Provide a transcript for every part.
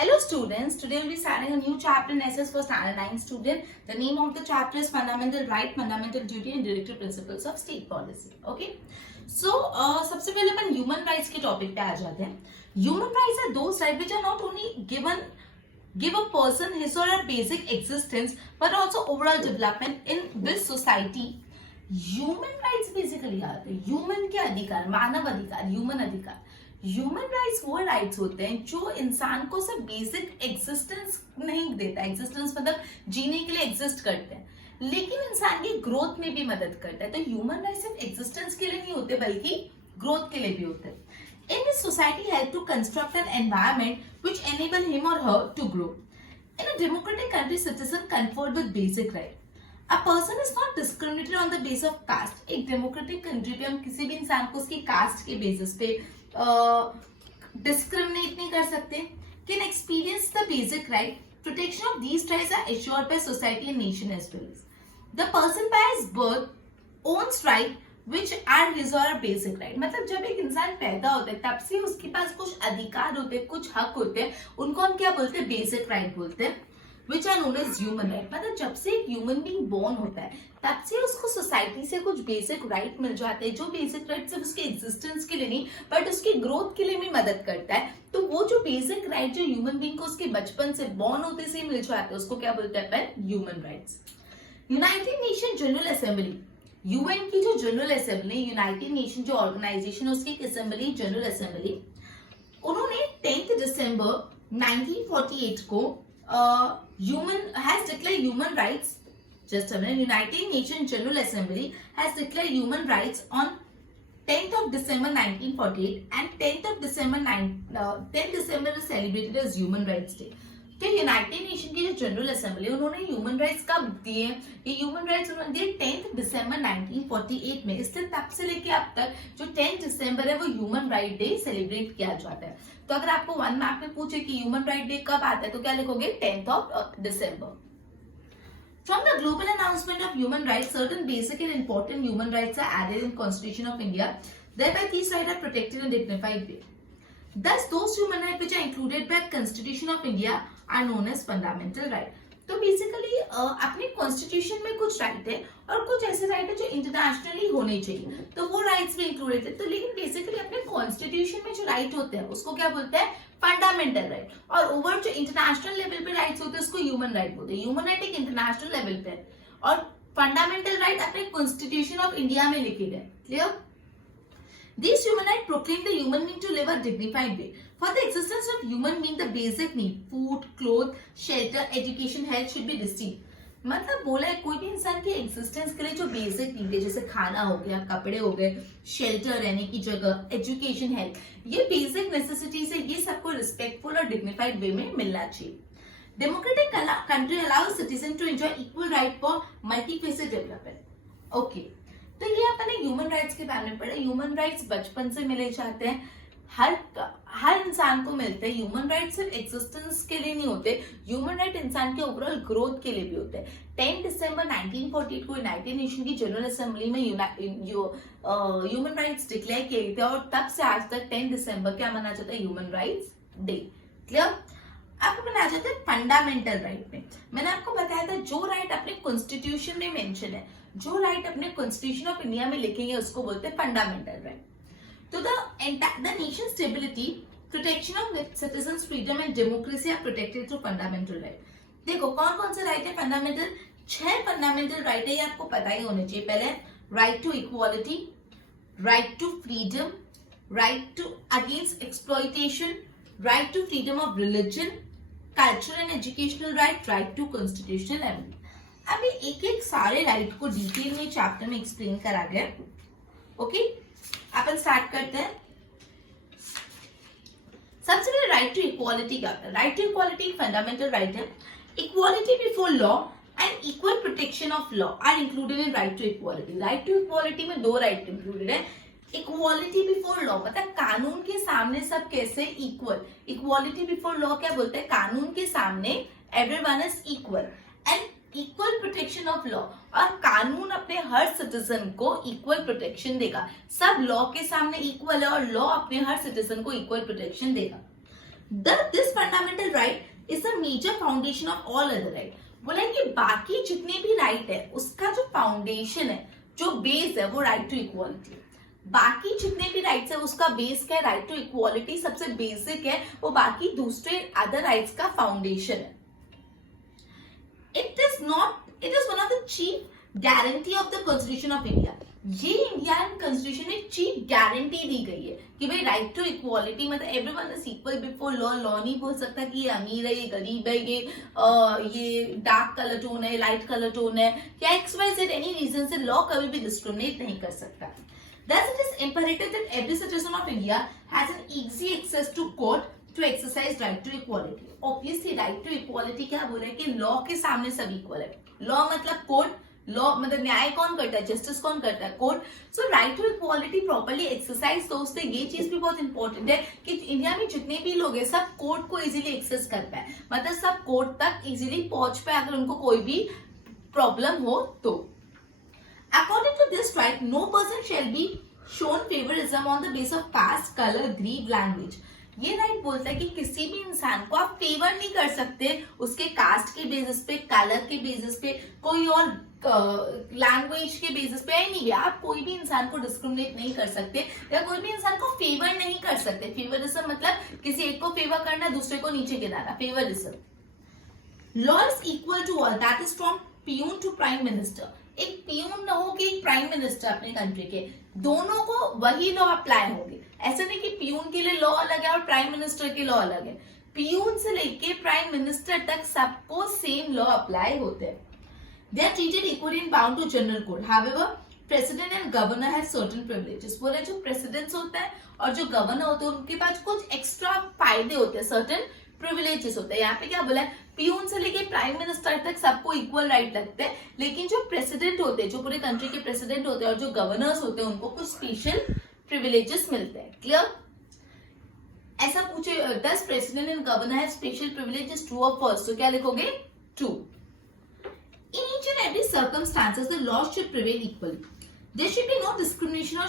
Hello students, today we'll be starting a new chapter in SS for Standard 9 student. The name of the chapter is Fundamental Right, Fundamental Duty and Directive Principles of State Policy. Okay. So, सबसे पहले अपन human rights के topic पे आ जाते हैं. Human rights are those rights which are not only give a person his or her basic existence but also overall development in this society. Human rights basically आते हैं human के अधिकार, मानव अधिकार, human अधिकार. ह्यूमन राइट्स वो rights होते हैं जो इंसान को सिर्फ बेसिक एग्जिस्टेंस नहीं देता. एग्जिस्टेंस मतलब जीने के लिए एग्जिस्ट करते हैं, लेकिन इंसान की ग्रोथ में भी मदद करता है. तो ह्यूमन राइट्स सिर्फ एग्जिस्टेंस के लिए नहीं होते बल्कि ग्रोथ के लिए भी होते हैं. In this society help to construct an environment which enable him और her to grow. In a democratic country citizen conferred with basic right. A person is not discriminated on the basis of caste. एक democratic country पे हम किसी भी इंसान को उसकी cast के बेसिस पे डिस्क्रिमिनेट नहीं कर सकते. Can experience the basic right. Protection of these rights are assured by society and nation as well. The person by his birth owns right which are his or her basic right. मतलब जब एक इंसान पैदा होता है तब से उसके पास कुछ अधिकार होते हैं, कुछ हक होते हैं, उनको हम क्या बोलते हैं? बेसिक राइट बोलते हैं. Which are known as human right. मतलब जब से एक ह्यूमन बीइंग बोर्न होता है तब से उसको सोसाइटी से कुछ बेसिक राइट मिल जाते हैं, जो बेसिक राइट सिर्फ उसके एग्जिस्टेंस के लिए नहीं बट उसकी ग्रोथ के लिए भी मदद करता है. तो वो जो बेसिक राइट जो ह्यूमन बीइंग को उसके बचपन से बोर्न होते से ही मिल जाते हैं उसको क्या बोलते हैं अपन? Human rights. United Nation General Assembly, UN की जो जनरल असेंबली, यूनाइटेड नेशन जो ऑर्गेनाइजेशन है उसकी असेंबली जनरल असेंबली, उन्होंने 10 दिसंबर 1948 को has declared human rights. Just a minute. United Nations General Assembly has declared human rights on 10th of December 1948 and 10th December is celebrated as Human Rights Day. तो United nation की जो General assembly उन्होंने human rights कब दिए? ये human rights उन्होंने दिए 10 दिसंबर 1948 में. इसलिए तब से लेके अब तक जो 10 दिसंबर है वो ह्यूमन राइट डे सेलिब्रेट किया जाता है. तो अगर आपको वन मार्क में पूछे कि ह्यूमन राइट डे कब आता है तो क्या लिखोगे? 10th of December. From the global announcement of human rights, certain basic and important human rights are added in Constitution of India. Thereby, these rights are protected in a dignified way. Thus, those human rights which are included by Constitution of India are known as fundamental right. तो basically अपने constitution में कुछ right है और कुछ ऐसे right है जो इंटरनेशनली होने चाहिए, तो वो राइट्स भी इंक्लूडेड है. तो लेकिन बेसिकली अपने कॉन्स्टिट्यूशन में जो राइट होते हैं उसको क्या बोलते हैं? Fundamental right. और ओवर जो इंटरनेशनल लेवल पे राइट्स होते हैं उसको ह्यूमन राइट बोलते हैं. ह्यूमन राइट एक इंटरनेशनल लेवल पे है और फंडामेंटल राइट अपने कॉन्स्टिट्यूशन ऑफ इंडिया में लिखे गए. Clear? These human rights proclaim the human being to live a dignified way. For the existence of human being, the basic need, food, clothes, shelter, education, health should be received. मतलब बोला है कोई भी इंसान के एग्जिस्टेंस के लिए जो बेसिक नीड है, जैसे खाना हो गया, कपड़े हो गए, शेल्टर रहने की जगह, एजुकेशन, हेल्थ, ये बेसिक नेसेसिटीज है, ये सबको रिस्पेक्टफुल और डिग्निफाइड वे में मिलना चाहिए. Democratic country allows citizen to enjoy equal right for multifaceted development. Okay, तो ये अपन ह्यूमन राइट्स के बारे में पढ़े. ह्यूमन राइट्स बचपन से मिले जाते हैं, हर इंसान को मिलते हैं. ह्यूमन राइट सिर्फ एग्जिस्टेंस के लिए नहीं होते, ह्यूमन राइट इंसान के ओवरऑल ग्रोथ के लिए भी होते हैं. 10 दिसंबर 1948 को यूनाइटेड नेशन की जनरल असेंबली में ह्यूमन राइट्स डिक्लेयर किए गए थे और तब से आज तक 10 दिसंबर क्या मनाया जाता है? Human rights day. क्लियर? अब अपन आ जाते हैं फंडामेंटल राइट में. मैंने आपको बताया था जो राइट अपने कॉन्स्टिट्यूशन में मेंशन है, जो राइट अपने कॉन्स्टिट्यूशन ऑफ इंडिया में लिखेंगे उसको बोलते हैं फंडामेंटल राइट. तो the nation stability, protection of citizens freedom and democracy are protected through fundamental right. देखो कौन कौन से राइट है फंडामेंटल? 6 फंडामेंटल राइट है, ये आपको पता ही होने चाहिए. पहले right to equality, right to freedom, right to against exploitation, right to freedom of religion, cultural and educational right, right to constitutional assembly. अभी एक एक सारे राइट को डिटेल में चैप्टर में एक्सप्लेन करा गया. ओके, अपन स्टार्ट करते हैं. सबसे पहले राइट टू इक्वालिटी क्या होता है? राइट टू इक्वालिटी एक फंडामेंटल राइट है. Equality before law and equal protection of law are included in right to equality. Right to equality में 2 राइट इंक्लूडेड है. इक्वालिटी बिफोर लॉ मतलब कानून के सामने सब कैसे इक्वल. इक्वालिटी बिफोर लॉ क्या बोलते हैं? कानून के सामने everyone is equal. And equal protection of law, और कानून अपने हर सिटीजन को इक्वल प्रोटेक्शन देगा. सब लॉ के सामने इक्वल है और लॉ अपने हर सिटीजन को इक्वल प्रोटेक्शन देगा. This fundamental right major foundation of all other right, बोला है कि बाकी जितने भी राइट है उसका जो फाउंडेशन है, जो बेस है, वो राइट टू इक्वालिटी है। बाकी जितने भी राइट्स है उसका बेस क्या है, राइट टू इक्वालिटी सबसे बेसिक है, वो बाकी दूसरे अदर राइट्स का फाउंडेशन है। It is one of the chief guarantee of the constitution of India. ये इंडियन कॉन्स्टिट्यूशन में चीफ गारंटी दी गई है कि भाई राइट टू इक्वालिटी, मतलब everyone is equal before law. Law नहीं बोल सकता कि ये अमीर है, ये गरीब है, ये डार्क कलर टोन है, लाइट कलर टोन है, या XYZ एनी रीजन से लॉ कभी भी डिस्क्रिमिनेट नहीं कर सकता। Thus, it is imperative that every citizen of India has an easy access to court to exercise right to equality. Obviously, right to equality क्या बोल रहा है कि लॉ के सामने सब इक्वल है। लॉ मतलब कोर्ट, लॉ मतलब न्याय कौन करता है, जस्टिस कौन करता है, court. So right to equality properly exercise तो उससे ये चीज भी बहुत इंपॉर्टेंट है कि इंडिया में जितने भी लोग हैं सब कोर्ट को इजीली एक्सेस कर पाए, मतलब सब कोर्ट तक इजीली पहुंच पाए अगर उनको कोई भी प्रॉब्लम हो तो। According to this right, no person shall be shown favoritism on the basis of caste, color, creed, language. ये राइट बोलता है कि किसी भी इंसान को आप फेवर नहीं कर सकते उसके कास्ट के बेसिस पे, कलर के बेसिस पे, कोई और लैंग्वेज के बेसिस पे, नहीं भी आप कोई भी इंसान को डिस्क्रिमिनेट नहीं कर सकते या कोई भी इंसान को फेवर नहीं कर सकते। फेवरिज्म मतलब किसी एक को फेवर करना, दूसरे को नीचे गिराना, favouritism. Law is equal to all, that is from peon to prime minister. एक पियून न हो कि एक प्राइम मिनिस्टर अपने कंट्री के, दोनों को वही लॉ अप्लाई होंगे। ऐसा नहीं कि पियून के लिए लॉ अलग है और प्राइम मिनिस्टर के लॉ अलग है। पियून से लेके प्राइम मिनिस्टर तक सबको सेम लॉ अप्लाई होते हैं। They are treated equally and bound to general code. However, president and governor have certain privileges. बोले जो प्रेसिडेंट्स होते हैं और जो गवर्नर होते हैं उनके पास कुछ एक्स्ट्रा फायदे होते हैं, सर्टेन प्रिविलेजेस होते हैं। यहाँ पे क्या बोला है, पियून से लेके प्राइम मिनिस्टर तक सबको इक्वल राइट लगते हैं, लेकिन जो प्रेसिडेंट होते हैं, जो पूरे कंट्री के प्रेसिडेंट होते हैं और जो गवर्नर्स होते हैं उनको कुछ स्पेशल प्रिविलेजेस मिलते हैं। क्लियर? ऐसा पूछे, does president and governor have special privileges, true और फॉल्स? तो क्या लिखोगे? True. In each and every circumstances the law should prevail equally. There should be no discrimination और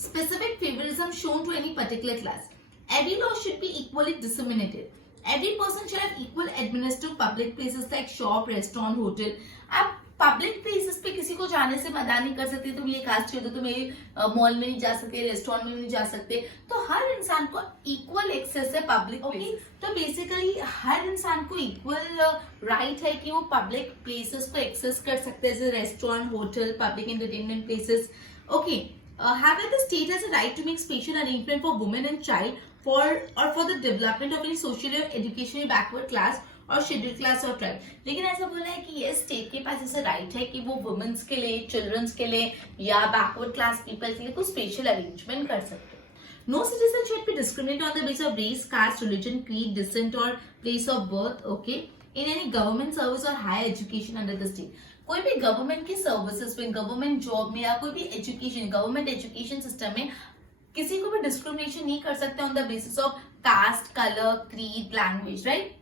specific favouritism shown to any particular class. Every law should be equally disseminated. Every person should have equal access to public places like shop, restaurant, hotel. आप public places पे किसी को जाने से मना नहीं कर सकते, तुम ये कास्ट हो तो तुम ये मॉल में नहीं जा सकते, रेस्टोरेंट में नहीं जा सकते। तो हर इंसान को इक्वल एक्सेस है पब्लिक प्लेस। तो बेसिकली हर इंसान को इक्वल राइट है कि वो पब्लिक प्लेसेस को एक्सेस कर सकते हैं, जैसे restaurant, hotel, public entertainment places. Okay, however, the state has a right to make special arrangement for women and child for the development of any socially or educationally backward class और schedule class और tribe. लेकिन ऐसा बोला है कि ये state के पास ऐसा राइट है कि वो वुमेन्स के लिए, चिल्ड्रंस के लिए या बैकवर्ड क्लास पीपल के लिए कुछ स्पेशल अरेंजमेंट कर सकते हैं। No citizen should be discriminated on the basis of race, caste, religion, creed, descent और place of birth, okay, in any government service और higher education under the state. कोई भी गवर्नमेंट की सर्विसेज में, government job में या कोई भी एजुकेशन, गवर्नमेंट एजुकेशन सिस्टम में किसी को भी डिस्क्रिमिनेशन नहीं कर सकते on the basis of caste, colour, creed, language, right?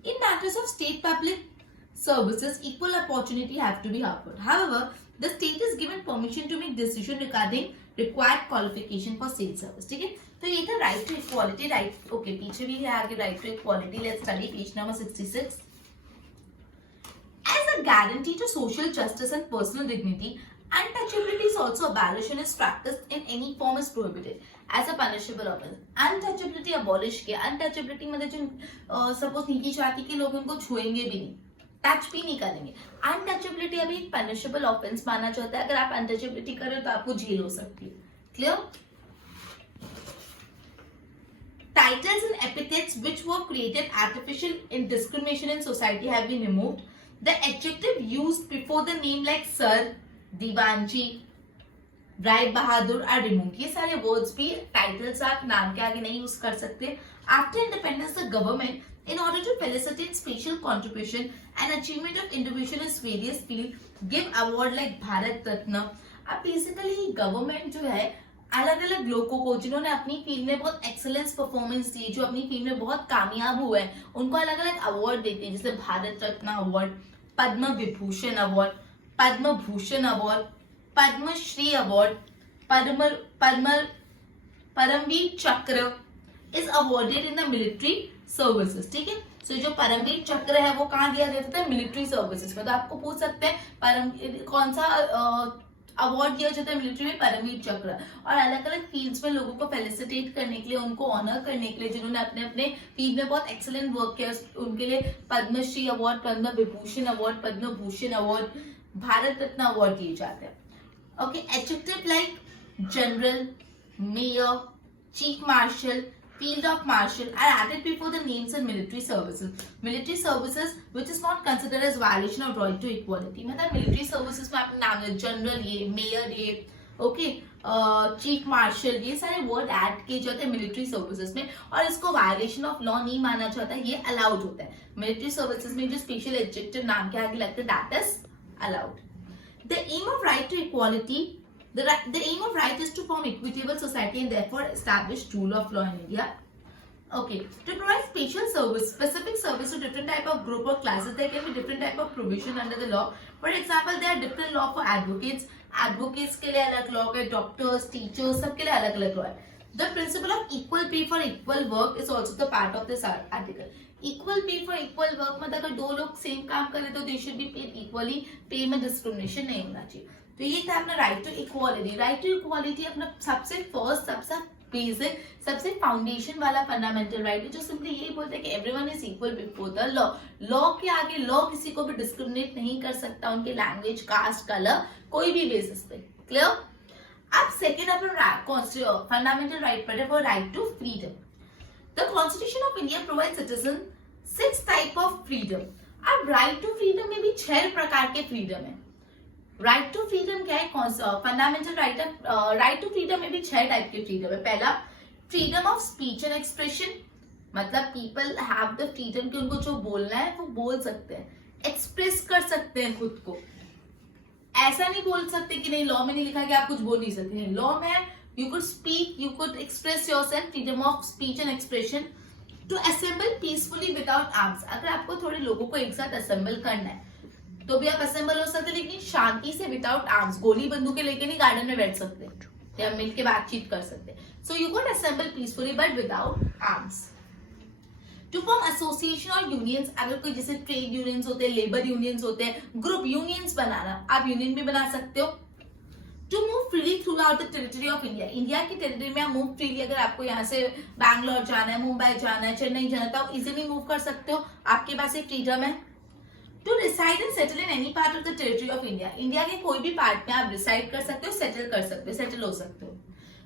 In matters of state public services, equal opportunity have to be offered. However, the state is given permission to make decision regarding required qualification for state service. ठीक है? तो ये था right to equality, right? Okay, पीछे भी है आगे right to equality. Let's study page number 66. As a guarantee to social justice and personal dignity, untouchability is also abolished and is practiced in any form is prohibited as a punishable offense. Untouchability abolish किया। untouchability मतलब जो suppose नीची जाति के लोग उनको छुएंगे भी नहीं, टच भी नहीं करेंगे। untouchability अभी एक punishable offense माना जाता है। अगर आप untouchability करें तो आपको जेल हो सकती है। Clear? Titles and epithets which were created artificial in discrimination in society have been removed. The adjective used before the name like sir, Dewanji, Rai Bahadur are remove. ये सारे वर्ड्स भी टाइटल्स आप नाम के आगे नहीं यूज कर सकते। After independence the government in order to felicitate special contribution and achievement of individual in various field give award like Bharat Ratna. अब बेसिकली गवर्नमेंट जो है अलग अलग लोगों को जिन्होंने अपनी फील्ड में बहुत एक्सेलेंस परफॉर्मेंस दी, जो अपनी फील्ड में बहुत कामयाब हुए हैं, उनको अलग अलग अवार्ड देते हैं, जैसे Bharat Ratna award, Padma Vibhushan award, Padma Bhushan award, Padmashri award, Paramvir चक्र is awarded in the military services, ठीक है। सो जो परमवीर चक्र है वो कहाँ दिया जाता है, मिलिट्री सर्विसेज में। तो आपको पूछ सकते हैं कौन सा अवार्ड दिया जाता है मिलिट्री में, परमवीर चक्र। और अलग अलग फील्ड्स में लोगों को फेलिसिटेट करने के लिए, उनको ऑनर करने के लिए, जिन्होंने अपने अपने फील्ड में बहुत एक्सीलेंट वर्क किया, उनके लिए Padmashri award, Padma Vibhushan award, Padma Bhushan award, Bharat Ratna award दिए जाते हैं। Okay, adjective like general, mayor, chief marshal, field of marshal are added before the names and military services. Military services which is not considered as violation of right to equality. मतलब military services में आपने नाम general, ये mayor, ये okay, chief marshal, ये सारे word add किए जाते हैं मिलिट्री सर्विसेज में, और इसको वायलेशन ऑफ लॉ नहीं माना जाता, ये अलाउड होता है। मिलिट्री सर्विसेज में जो स्पेशल एडजेक्टिव नाम के आगे लगता है, that is allowed. The aim of right to equality, the aim of right is to form equitable society and therefore establish rule of law in India. Okay, to provide specific service to different type of group or classes, there can be different type of provision under the law. For example, there are different law for advocates. Advocates के लिए अलग law है, doctors, teachers, सबके लिए अलग अलग law है। The principle of equal pay for equal work is also the part of this article. Equal pay for equal work मतलब अगर दो लोग सेम काम करें तो they should be paid equally. पे में डिस्क्रिमिनेशन नहीं होना चाहिए। तो ये था अपना right to equality. Right to equality अपना सबसे फर्स्ट, सबसे बेसिक, सबसे फाउंडेशन वाला फंडामेंटल राइट है, जो सिंपली यही बोलते हैं कि everyone is equal before the law. Law के आगे लॉ किसी को भी डिस्क्रिमिनेट नहीं कर सकता, उनके लैंग्वेज, कास्ट, कलर, कोई भी बेसिस पे। क्लियर? अब सेकेंड अपना फंडामेंटल राइट पर है वो right to freedom. The constitution of India provide citizen 6 type of freedom. अब राइट टू फ्रीडम में भी 6 प्रकार के फ्रीडम है। राइट टू फ्रीडम क्या है, फंडामेंटल राइट है। राइट टू फ्रीडम में भी 6 टाइप के फ्रीडम है। पहला, freedom of speech and expression, मतलब पीपल हैव द फ्रीडम कि उनको जो बोलना है वो बोल सकते हैं, एक्सप्रेस कर सकते हैं खुद को। ऐसा नहीं बोल सकते कि नहीं लॉ में नहीं लिखा कि आप कुछ बोल नहीं सकते, नहीं, लॉ में you could speak, you could express yourself, freedom of speech and expression. To assemble peacefully without arms, अगर आपको थोड़े लोगों को एक साथ असेंबल करना है तो भी आप असेंबल हो सकते, लेकिन शांति से, विदाउट आर्म्स, गोली बंदूकें लेके नहीं गार्डन में बैठ सकते या मिलके बातचीत कर सकते। So you can assemble peacefully but without arms. To form association और यूनियंस, अगर कोई जैसे ट्रेड यूनियंस होते हैं, लेबर यूनियंस होते हैं, ग्रुप यूनियंस बनाना, आप यूनियन भी बना सकते हो। To move freely throughout the territory of India, India की टेरिटरी में आप मूव फ्रीली, अगर आपको यहाँ से बैंगलोर जाना है, मुंबई जाना है, चेन्नई जाना है, तो आप इजिली मूव कर सकते हो, आपके पास एक फ्रीडम है। To reside and settle in any part of the territory of India, India के कोई भी पार्ट में आप रिसाइड कर सकते हो, सेटल कर सकते हो, सेटल हो सकते हो।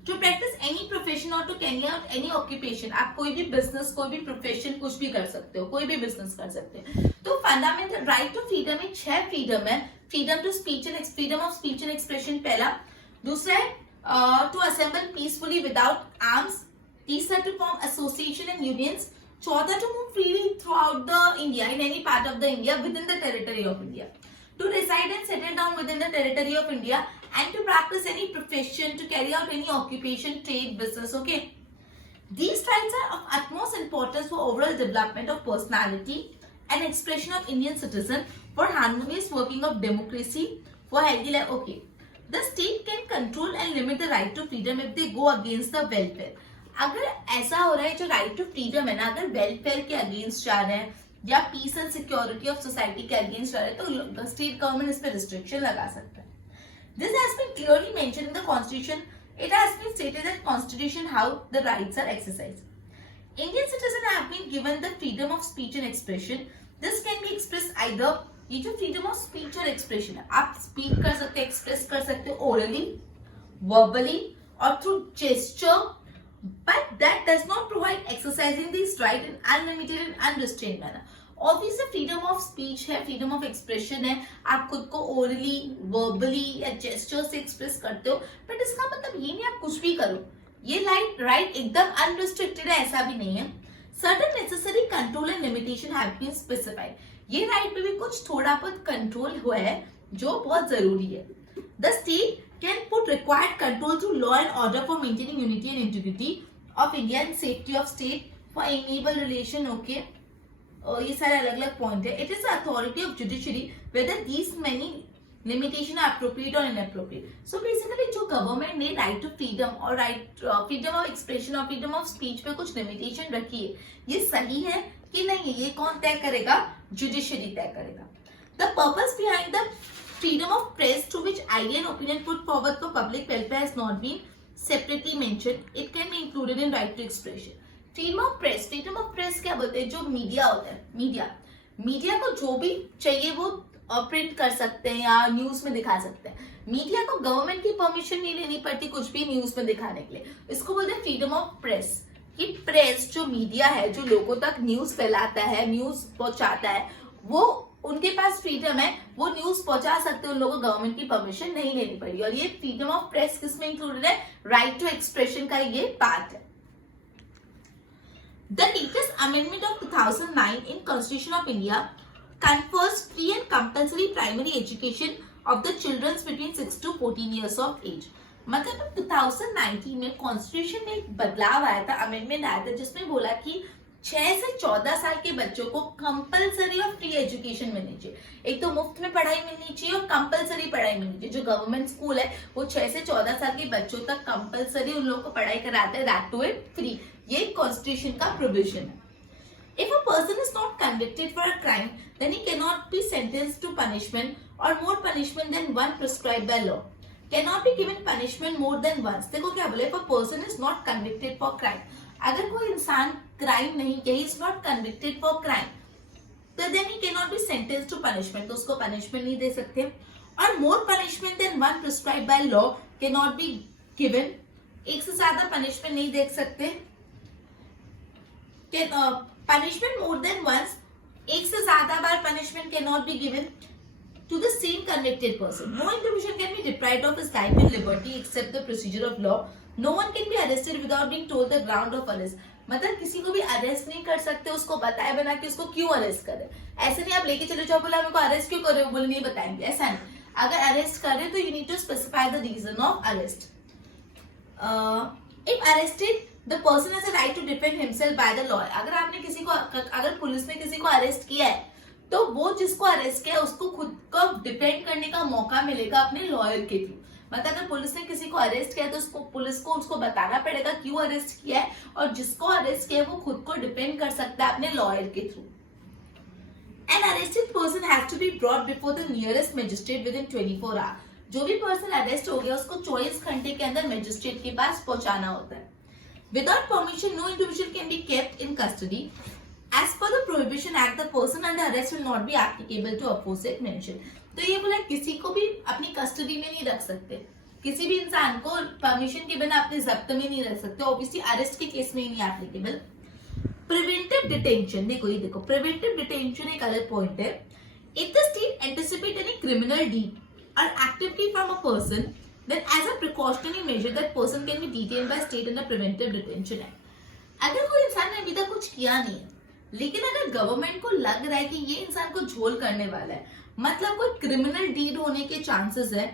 To practice any profession or to carry out any occupation, आप कोई भी बिजनेस, कोई भी प्रोफेशन, कुछ भी कर सकते हो, कोई भी बिजनेस कर सकते हो। तो फंडामेंटल राइट टू फ्रीडम में 6 फ्रीडम है। Freedom to speech and freedom of speech and expression पहला। दूसरा है to assemble peacefully without arms. तीसरा, to form association and unions. चौथा, to move freely throughout the India in any part of the India within the territory of India. To reside and settle down within the territory of India and to practise any profession, to carry out any occupation, trade, business. Okay, these rights are of utmost importance for overall development of personality and expression of Indian citizen, for harmonious working of democracy, for healthy life. Okay, the state can control and limit the right to freedom if they go against the welfare. अगर ऐसा हो रहा है, जो right to freedom है ना, अगर welfare के अगेंस्ट जा रहे हैं या peace and security of society के अगेंस्ट जा रहे हैं, तो स्टेट गवर्नमेंट इस पे रिस्ट्रिक्शन लगा सकता है। This has been clearly mentioned in the constitution. It has been stated in constitution how the rights are exercised. Indian citizen have been given the freedom of speech and expression. This can be express either, ये जो freedom of speech और expression है, आप speak कर सकते हो, express कर सकते हो ओरली, वर्बली और through gesture, but that does not provide exercising these right in unlimited and unrestrained manner. Obviously freedom of speech है, freedom of expression है, आप खुद को orally, verbally या gesture से express करते हो, but इसका मतलब ये नहीं आप कुछ भी करो। ये right एकदम unrestricted है, ऐसा भी नहीं है। Certain necessary control and limitation have been specified. ये right पे भी कुछ थोड़ा बहुत control हुआ है जो बहुत जरूरी है। The state can put required control through law and order for maintaining unity and integrity of India and safety of state for amiable relation. Okay, ये सारे अलग अलग पॉइंट है। It is the authority of judiciary whether these many limitation appropriate और inappropriate. So basically जो government ने right to freedom और freedom of expression और फ्रीडम ऑफ स्पीच पे कुछ लिमिटेशन रखी है, ये सही है कि नहीं है, ये कौन तय करेगा? जुडिशरी तय करेगा। The purpose behind the freedom of press through which idea and opinion put forward for public welfare has not been separately mentioned. It can be included in right to expression. Freedom of press क्या बोलते हैं? जो media होता है, media को जो भी चाहिए वो प्रिंट कर सकते हैं या न्यूज में दिखा सकते हैं। मीडिया को गवर्नमेंट की परमिशन नहीं लेनी पड़ती कुछ भी न्यूज में दिखाने के लिए। इसको बोलते हैं फ्रीडम ऑफ प्रेस। कि प्रेस जो मीडिया है, जो लोगों तक न्यूज फैलाता है, न्यूज पहुंचाता है, वो उनके पास फ्रीडम है, वो न्यूज पहुंचा सकते हैं, उन लोगों को गवर्नमेंट की परमिशन नहीं लेनी पड़ेगी। और ये फ्रीडम ऑफ प्रेस किसमें इंक्लूडेड है? राइट टू एक्सप्रेशन का ये पार्ट है। The latest amendment of 2009 in Constitution of India confers free and compulsory primary education of the children between 6 to 14 years of age. मतलब 2019 में कॉन्स्टिट्यूशन में एक बदलाव आया था, अमेंडमेंट आया था, जिसमें बोला कि 6 से 14 साल के बच्चों को कंपलसरी और फ्री एजुकेशन मिलनी चाहिए। एक तो मुफ्त में पढ़ाई मिलनी चाहिए और कंपलसरी पढ़ाई मिलनी चाहिए। जो गवर्नमेंट स्कूल है वो 6 से 14 साल के बच्चों तक कंपलसरी उन लोगों को पढ़ाई कराते हैं, दैट टू इट फ्री। ये कॉन्स्टिट्यूशन का प्रोविजन है। If a person is not convicted for a crime, then he cannot be sentenced to punishment or more punishment than one prescribed by law. Cannot be given punishment more than once. देखो क्या बोले? If a person is not convicted for crime, अगर कोई इंसान crime नहीं किया, he is not convicted for crime, तो then he cannot be sentenced to punishment, तो उसको पनिशमेंट नहीं दे सकते। और more punishment than one prescribed by law cannot be given, एक से ज्यादा पनिशमेंट नहीं दे सकते। Punishment more than once, एक से ज्यादा बार punishment cannot be given to the same convicted person. No individual can be deprived of his life and liberty except the procedure of law. No one can be arrested without being told the ground of arrest. मतलब किसी को भी arrest नहीं कर सकते उसको बताए बिना कि उसको क्यों अरेस्ट करे। ऐसे नहीं आप लेके चले जाओ, बोला मेरे को अरेस्ट क्यों कर रहे हो, बोले नहीं बताएंगे, ऐसा नहीं। अगर अरेस्ट कर रहे तो you need to specify the reason of arrest. If arrested the person has a right to defend himself by the law. अगर आपने किसी को, अगर पुलिस ने किसी को अरेस्ट किया है तो वो जिसको अरेस्ट किया है उसको खुद को डिफेंड करने का मौका मिलेगा अपने लॉयर के थ्रू। मतलब अगर पुलिस ने किसी को अरेस्ट किया तो उसको, पुलिस को उसको बताना पड़ेगा क्यों अरेस्ट किया है, और जिसको अरेस्ट किया है वो खुद को डिफेंड कर सकता है अपने लॉयर के through. An arrested person has to be brought before the nearest magistrate within 24 hours. जो भी पर्सन अरेस्ट हो गया उसको 24 घंटे के अंदर मजिस्ट्रेट के पास पहुंचाना होता है। Without permission, no individual can be kept in custody. As per the Prohibition Act, the person under arrest will not be applicable to aforesaid mention. तो ये बोला किसी को भी अपनी कस्टडी में नहीं रख सकते, किसी भी इंसान को परमिशन के बिना अपने जब्त में नहीं रख सकते, ऑब्वियसली अरेस्ट के केस में ही नहीं एप्लीकेबल। प्रिवेंटिव डिटेंशन, देखो ये देखो, प्रिवेंटिव डिटेंशन एक अलग पॉइंट है। If the state anticipate any criminal deed और activity from a person, then as a precautionary measure that person can be detained by state under preventive detention act. अगर कोई इंसान ने अभी तक कुछ किया नहीं है, लेकिन अगर गवर्नमेंट को लग रहा है कि ये इंसान को झोल करने वाला है, मतलब कोई क्रिमिनल डीड होने के चांसेस है,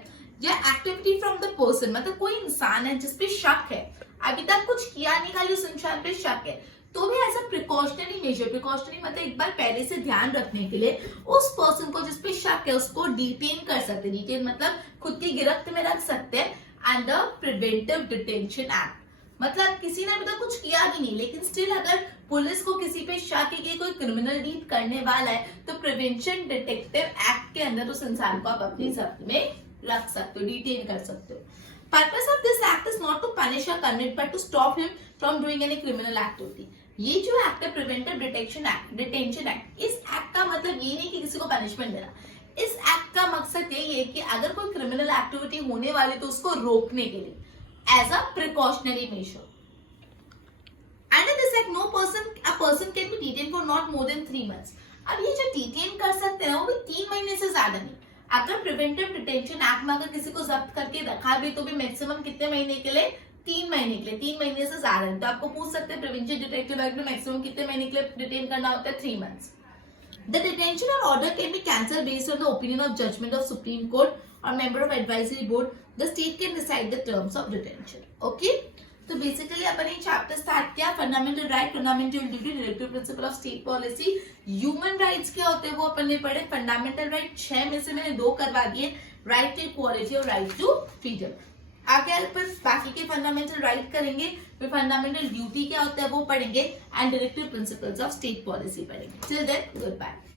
या एक्टिविटी फ्रॉम द पर्सन, मतलब कोई इंसान है जिसपे शक है, अभी तक कुछ किया नहीं, खाली उस इंसान पे शक है, तो भी as a precautionary measure, precautionary मतलब एक बार पहले से ध्यान रखने के लिए उस पर्सन को जिसपे शक है उसको डिटेन कर सकते, डिटेन मतलब खुद की गिरफ्त में रख सकते हैं अंडर प्रिवेंटिव डिटेंशन एक्ट। मतलब किसी ने अभी तक कुछ किया भी नहीं, लेकिन स्टिल अगर पुलिस को किसी पे शक है कि कोई क्रिमिनल डीड करने वाला है तो प्रिवेंशन डिटेक्टिव एक्ट के अंदर उस इंसान को आप अपनी जब्त में रख सकते हो, डिटेन कर सकते हो। Purpose of this act is not to punish or convict, but to stop him from doing any criminal activity. ये जो एक्ट है प्रिवेंटिव डिटेंशन एक्ट, इस एक्ट का मतलब ये नहीं कि किसी को पनिशमेंट देना, इस एक्ट का मकसद यही है कि अगर कोई क्रिमिनल एक्टिविटी होने वाली तो उसको रोकने के लिए as a precautionary measure. Under this act, a person can be detained for not more than 3 months. अब ये जो डिटेन कर सकते हैं वो भी 3 महीने से ज्यादा नहीं। अगर प्रिवेंटिव डिटेंशन एक्ट में अगर किसी को जब्त करके रखा भी तो भी मैक्सिमम कितने महीने के लिए? 3 महीने के लिए, 3 महीने से ज्यादा नहीं। तो आपको पूछ सकते हैं प्रिवेंटिव डिटेक्टिव एक्ट में मैक्सिमम कितने महीने के लिए डिटेन करना होता है? 3 months. The detention or order can be cancelled based on the opinion of judgment of Supreme Court or member of advisory board. The state can decide the terms of detention. Okay? तो basically अपन ये chapter start किया, fundamental right, fundamental duty, directive principle of state policy, human right rights क्या होते हैं वो अपन ने पढ़े। Fundamental right 6 में से मैंने 2 करवा दिए, राइट टू इक्वालिटी और राइट टू फ्रीडम। आगे अपन बाकी के फंडामेंटल राइट करेंगे, फिर फंडामेंटल ड्यूटी क्या होता है वो पढ़ेंगे, and directive principles of state policy पढ़ेंगे। Till then good bye.